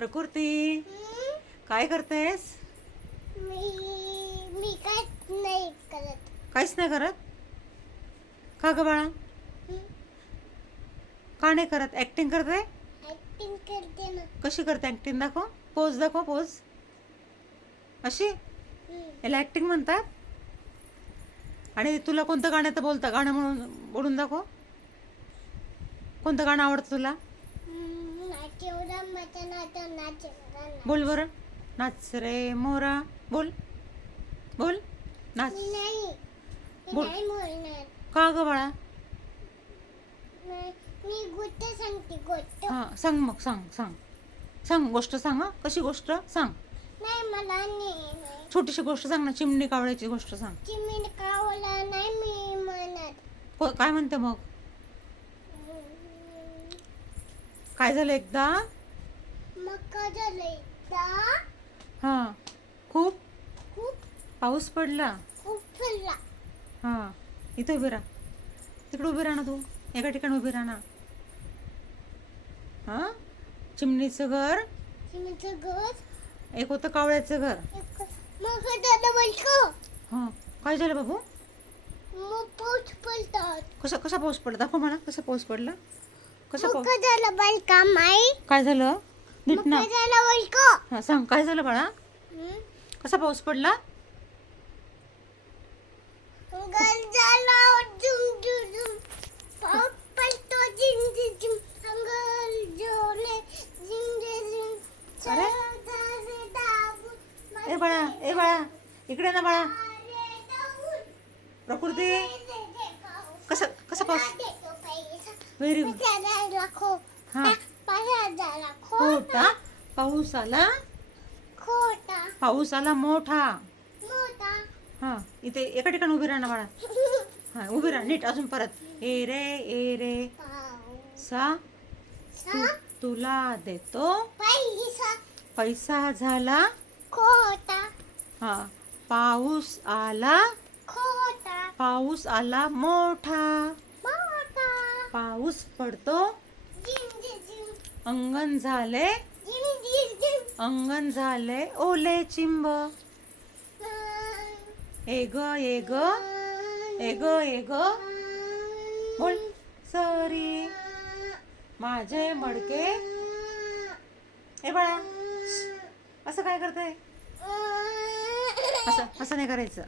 प्रकृती काय करतेस? मी मी काय नाही करत. काहीच नाही करत? का ग बाळा? का नाही करत? ऍक्टिंग करते? ना. कशी करते? ॲक्टिंग दाखव. पोज दाखव पोज अशी? याला ॲक्टिंग म्हणतात? आणि तुला कोणतं गाणं बोलतं? गाणं म्हणून बोलून दाखव. कोणतं गाणं आवडतं तुला? बोल बर. नाच रे मोरा. बोल. बोल. नाच. बोल. का ग बाळा? मी गोष्ट सांगते गोष्ट सांग मग सांग सांग. सांग गोष्ट सांग हा. कशी गोष्ट? सांग. नाही मला नाही छोटीशी गोष्ट सांग ना चिमणी कावळ्याची गोष्ट सांग. चिमणी कावला नाही मी म्हणत काय म्हणते मग? काय झालं एकदा? हां खूप? खूप. पाऊस पडला? हां इथे उभी राहा. तिकडे उभी राहा ना तू. एका ठिकाणी उभी राहा ना. हां? चिमणीचं घर? चिमणीचं घर. एक होतं कावळ्याचं घर. हां काय झालं बाबू? मग पाऊस पडतात कसा कसा पाऊस पडला? दाखव मला कसा पाऊस पडला? कसा पाऊस झालं बायका माई? काय झालं? नीट ना. हां सांग काय झालं बाळा? कसा पाऊस पडला? ए बाळा ए बाळा इकडे ना बाळा. प्रकृती. कसा कसा पाऊस. व्हेरी गुड खोटा पाऊस आला? खोटा. पाऊस आला मोठा. मोठा. हां इथे एका ठिकाणी उभी राहा ना बाळा. हां उभी राहा नीट अजून परत. ए रे ए रे. सा तू तुला देतो. पैसा. पैसा झाला. खोटा. हां पाऊस आला. खोटा. पाऊस आला मोठा. पाऊस पडतो. अंगण झाले. अंगण झाले. ओले चिंब. ए ग ए ग. ए ग ए ग. बोल. सरी. माझे मडके. हे बाळा. असं काय करते असं असं नाही करायचं.